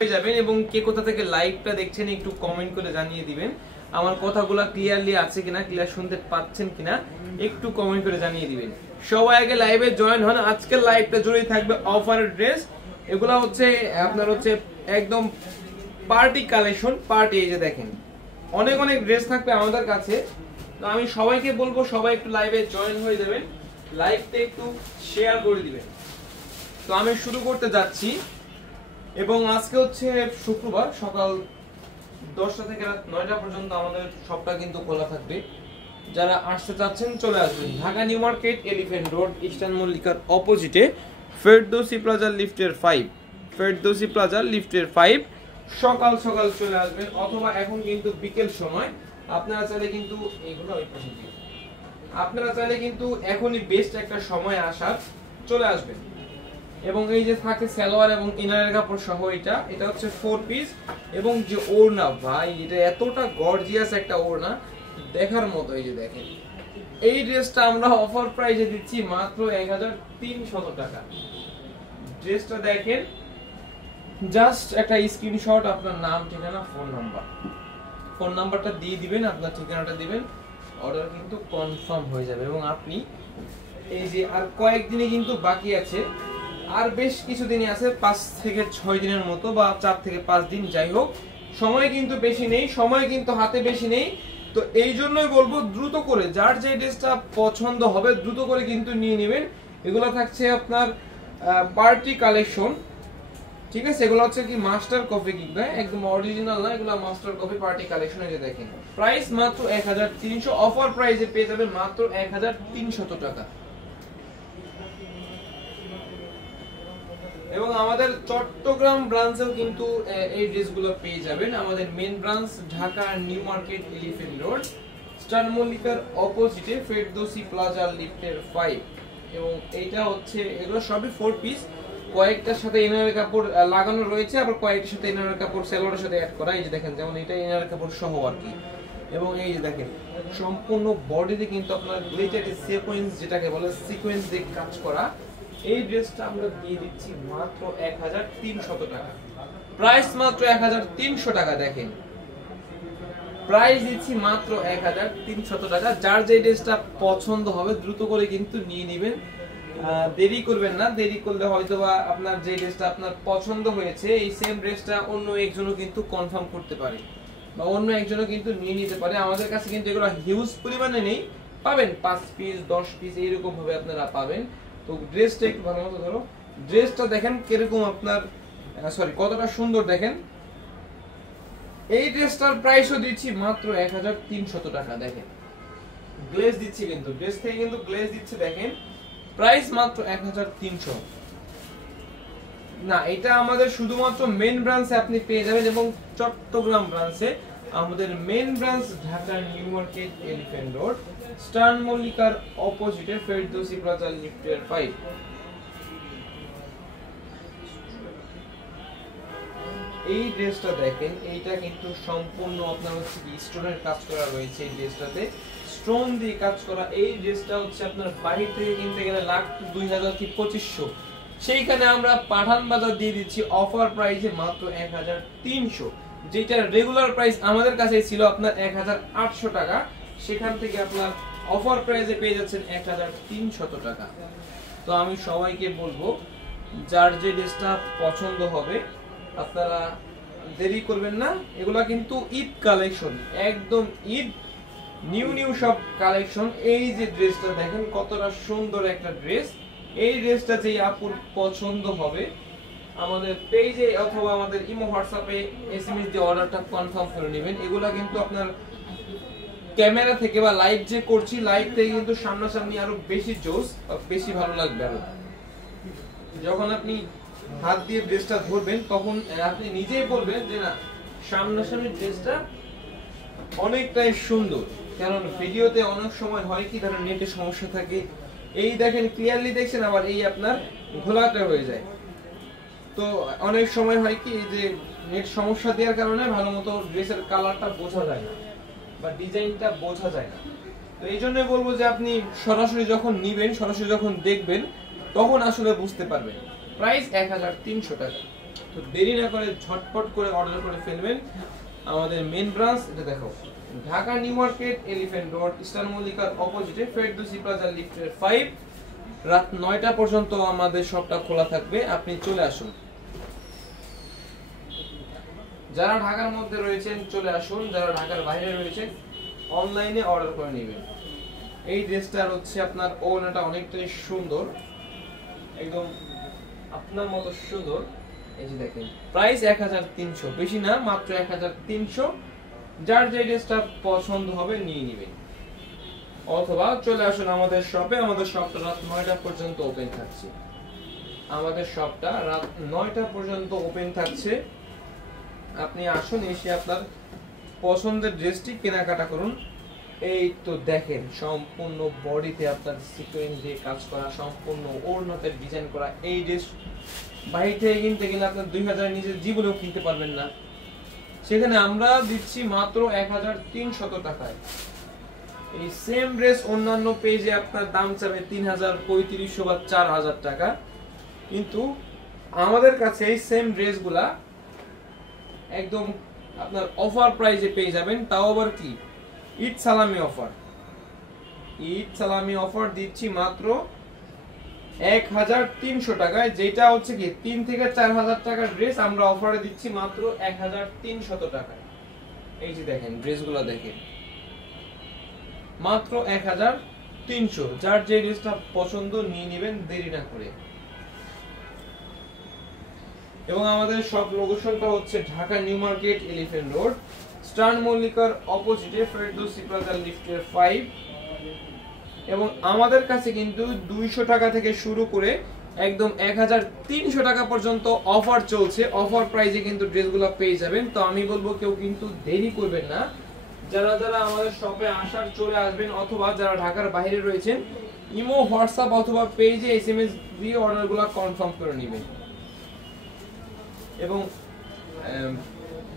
হয়ে যাবেন এবং কে কোথা থেকে লাইভটা দেখছেন একটু কমেন্ট করে জানিয়ে দিবেন। আমার কথাগুলো ক্লিয়ারলি আছে কিনা, ক্লিয়ার শুনতে পাচ্ছেন কিনা একটু কমেন্ট করে জানিয়ে দিবেন। সবাই আগে লাইভে জয়েন হন। আজকের লাইভটা জুড়েই থাকবে অফারের ড্রেস। এগুলা হচ্ছে আপনার হচ্ছে একদম পার্টি কালেকশন, পার্টি। এই যে দেখেন অনেক অনেক ড্রেস থাকবে আমাদের কাছে। তো আমি সবাইকে বলবো সবাই একটু লাইভে জয়েন হয়ে যাবেন, লাইভটা একটু শেয়ার করে দিবেন। তো আমি শুরু করতে যাচ্ছি এবং আজকে হচ্ছে শুক্রবার, সকাল 10টা থেকে রাত 9টা পর্যন্ত আমাদের শপটা কিন্তু খোলা থাকবে। যারা আসতে চাচ্ছেন চলে আসবেন Dhaka new market, elephant road, eastern মল্লিকার অপোজিটে ফেরদৌসি প্লাজা লিফটের 5, ফেরদৌসি প্লাজা লিফটের 5। সকাল সকাল চলে আসবেন, অথবা এখন কিন্তু বিকেল সময় আপনারা চাইলে কিন্তু এইগুলো ওই পাশে দিয়ে আপনারা চাইলে কিন্তু এখনই বেস্ট একটা সময় আসার, চলে আসবেন। এবং এই যে থাকে সালোয়ার এবং ইনারের কাপড় সহ, এটা হচ্ছে 4 পিস এবং যে ওড়না, ভাই এটা এতটা গর্জিয়াস একটা ওড়না দেখার মতো। এই যে দেখেন এই ড্রেসটা আমরা অফার প্রাইসে দিচ্ছি মাত্র 1300 টাকা। ড্রেসটা দেখেন, জাস্ট একটা স্ক্রিনশট, আপনার নাম, ঠিকানা, ফোন নাম্বারটা দিয়ে দিবেন, আপনার ঠিকানাটা দিবেন, অর্ডার কিন্তু কনফার্ম হয়ে যাবে। এবং আপনি এই যে আর কয়েকদিনে কিন্তু বাকি আছে, আর বেশ কিছুদিনই আছে, 5 থেকে 6 দিনের মতো, বা 4 থেকে 5 দিন, যাই হোক সময় কিন্তু বেশি নেই, সময় কিন্তু হাতে বেশি নেই। তো এই জন্যই বলবো দ্রুত করে যার যে ড্রেসটা পছন্দ হবে দ্রুত করে কিন্তু নিয়ে নেবেন। এগুলো থাকছে আপনার পার্টি কালেকশন, ঠিক আছে? এগুলো হচ্ছে কি মাস্টার কপি, কিংবা একদম অরিজিনাল না, এগুলো মাস্টার কপি পার্টি কালেকশন। এই যে দেখেন প্রাইস মাত্র 1300, অফার প্রাইসে পেয়ে যাবেন মাত্র 1300 টাকা। এবং আমাদের চট্টগ্রাম ব্রাঞ্চেও কিন্তু এই ড্রেসগুলো পেয়ে যাবেন। আমাদের main branch Dhaka new market, elephant road, star মল্লিকার অপোজিটে ফেরদৌসি প্লাজা লিফটের 5। এবং এইটা হচ্ছে এগুলো সবই 4 পিস, কয়েকটার সাথে ইনারের কাপড় লাগানো রয়েছে, আবার কয়েকটার সাথে ইনারের কাপড় সালোয়ারের সাথে অ্যাড করা। এই যে দেখেন যেমন এটা ইনারের কাপড় সহ আর কি। এবং এই যে দেখেন সম্পূর্ণ বডিতে কিন্তু আপনার গ্লিটারি সিকোয়েন্স, যেটাকে বলে সিকোয়েন্স দিয়ে কাজ করা। এই ড্রেসটা আমরা দিয়ে দিচ্ছি মাত্র 1300 টাকা। প্রাইস মাত্র 1300 টাকা। দেখেন প্রাইস দিচ্ছি মাত্র 1300 টাকা। যার যে ড্রেসটা পছন্দ হবে দ্রুত করে কিন্তু নিয়ে নেবেন, দেরি করবেন না। দেরি করলে হয়তোবা আপনার যে ড্রেসটা আপনার পছন্দ হয়েছে এই সেম ড্রেসটা অন্য একজনও কিন্তু কনফার্ম করতে পারে, বা অন্য একজনও কিন্তু নিয়ে নিতে পারে। আমাদের কাছে কিন্তু এগুলো হিউজ পরিমাণে নেই, পাবেন 5 পিস 10 পিস এইরকম ভাবে আপনারা পাবেন। তো ড্রেসটা একটু ভালো মতো ধরো, ড্রেসটা দেখেন কিরকম আপনার কতটা সুন্দর দেখেন। এই ড্রেসটার প্রাইসও দিচ্ছি মাত্র 1300 টাকা। দেখেন গ্লেজ দিচ্ছি, কিন্তু ড্রেস থেকে কিন্তু গ্লেজ দিচ্ছে। দেখেন প্রাইস মাত্র 1300 না। এটা আমাদের শুধুমাত্র মেন ব্রাঞ্চে আপনি পেয়ে যাবেন, এবং চট্টগ্রাম ব্রাঞ্চে আমাদের main branch Dhaka new market, elephant road, star মল্লিকার অপোজিটে ফেরদৌসি প্লাজা লিফটের 5। এই ড্রেসটা দেখেন, এইটা কিন্তু সম্পূর্ণ আপনার হচ্ছে কি স্টোনের কাজ করা রয়েছে। এই ড্রেসটাতে স্টোন দিয়ে কাজ করা। এই ড্রেসটা হচ্ছে আপনার বাহির থেকে কিনতে গেলে লাখ 2000 কি 2500, সেইখানে আমরা পাঠান বাজার দিয়ে দিচ্ছি অফার প্রাইসে মাত্র 1300, যেটা রেগুলার প্রাইস আমাদের কাছে ছিল আপনার 1800 টাকা। সেখান থেকে আপনার অফার প্রাইসে পেয়ে যাচ্ছেন 1300 টাকা। তো আমি সবাইকে বলবো যার যে ড্রেসটা পছন্দ হবে আপনারা দেরি করবেন না। এগুলা কিন্তু ঈদ কালেকশন, একদম ঈদ নিউ সব কালেকশন। এই যে ড্রেসটা দেখেন কতটা সুন্দর একটা ড্রেস। এই ড্রেসটা যে আপুর পছন্দ হবে আমাদের পেজে অথবা আমাদের ইমো হোয়াটসঅ্যাপে এসএমএস দিয়ে অর্ডারটা কনফার্ম করে নেবেন। এগুলা কিন্তু আপনার ক্যামেরা থেকে বা লাইভ যে করছি, লাইভ থেকে কিন্তু সামনাসামনি আরো বেশি জোস, বেশি ভালো লাগবে। আরো যখন আপনি হাত দিয়ে ড্রেসটা ধরবেন তখন আপনি নিজেই বলবেন যে না, সামনাসামনি ড্রেসটা অনেকটাই সুন্দর। কারণ ভিডিওতে অনেক সময় হয় কি ধরেন নেটের সমস্যা থাকে, এই দেখেন ক্লিয়ারলি দেখছেন, আবার এই আপনার ঘোলাটে হয়ে যায়। তো অনেক সময় হয় কি যে নেট সমস্যা দেওয়ার কারণে ভালো মতো ড্রেসের কালারটা বোঝা যায় না বা ডিজাইনটা বোঝা যায় না। তো এই জন্য বলবো যে আপনি সরাসরি যখন নিবেন, সরাসরি যখন দেখবেন তখন আসলে বুঝতে পারবেন। প্রাইস 1300 টাকা। তো দেরি না করে ঝটপট করে অর্ডার করে ফেলবেন। আমাদের মেন ব্রাঞ্চ এটা দেখো, Dhaka new market, elephant road, eastern মল্লিকার অপোজিটে ফেরদৌসি প্লাজা লিফটের 5। রাত 9টা পর্যন্ত আমাদের শপটা খোলা থাকবে, আপনি চলে আসুন। যারা ঢাকার মধ্যে রয়েছেন চলে আসুন, যারা ঢাকার বাইরে রয়েছেন অনলাইনে অর্ডার করে নেবেন। এই ড্রেসটার হচ্ছে আপনার ওড়নাটা অনেকটাই সুন্দর, একদম আপনার মতো সুন্দর। এই যে দেখেন, প্রাইস 1300, বেশি না, মাত্র 1300। যার যে ড্রেসটা পছন্দ হবে নিয়ে নেবেন, অথবা চলে আসুন আমাদের শপে। আমাদের শপটা রাত 9টা পর্যন্ত ওপেন থাকছে। আমাদের শপটা রাত 9টা পর্যন্ত ওপেন থাকছে। আপনি আসুন, এসে আপনার পছন্দের ড্রেসটি কেনাকাটা করুন। এই তো দেখেন, সম্পূর্ণ বডিতে আপনার সিকোয়েন্স দিয়ে কাজ করা, সম্পূর্ণ ওড়নাতে ডিজাইন করা এই ড্রেস বাইরে থেকে কিনতে গেলে আপনার 2000 নিজের জীবনেও কিনতে পারবেন না, সেখানে আমরা দিচ্ছি মাত্র 1300 টাকায়। এই সেম ড্রেস অন্যান্য পেজে আপনার দাম চাবে 3000, 3500 বা 4000 টাকা, কিন্তু আমাদের কাছে এই সেম ড্রেসগুলা একদম আপনার অফার প্রাইসে পেয়ে যাবেন। তাও আবার কি ঈদ সালামি অফার। ঈদ সালামি অফার দিচ্ছি মাত্র 1300 টাকায়, যেটা হচ্ছে কি 3 থেকে 4000 টাকার ড্রেস আমরা অফারে দিচ্ছি মাত্র 1300 টাকায়। এই যে দেখেন ড্রেসগুলো দেখেন, মাত্র 1300। যার যে ড্রেসটা পছন্দ নিয়ে নেবেন দেরি না করে। এবং আমাদের সব লোকেশনটা হচ্ছে Dhaka new market, elephant road, eastern মল্লিকার অপোজিটে ফেরদৌসি প্লাজা লিফটের 5। এবং আমাদের কাছে কিন্তু 200 টাকা থেকে শুরু করে একদম 1300 টাকা পর্যন্ত অফার চলছে। অফার প্রাইসে কিন্তু ড্রেসগুলো পেয়ে যাবেন। তো আমি বলবো কেউ কিন্তু দেরি করবেন না, যারা যারা আমাদের শপে আসার চলে আসবেন, অথবা যারা ঢাকার বাইরে রয়েছেন ইমো, হোয়াটসঅ্যাপ অথবা পেজে SMS দিয়ে অর্ডারগুলো কনফার্ম করে নেবেন। এবং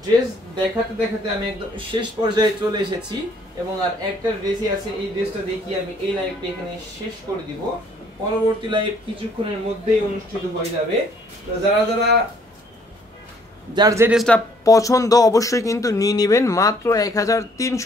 ড্রেস দেখাতে দেখাতে আমি একদম শেষ পর্যায়ে চলে এসেছি, এবং আর একটা ড্রেসই আছে। এই ড্রেসটা দেখিয়ে আমি এই লাইভটা এখানে শেষ করে দিব। পরবর্তী লাইভ কিছুক্ষণের মধ্যেই অনুষ্ঠিত হয়ে যাবে। তো যার যে ড্রেসটা পছন্দ অবশ্যই কিন্তু নিয়ে নেবেন, মাত্র 1300 টাকা।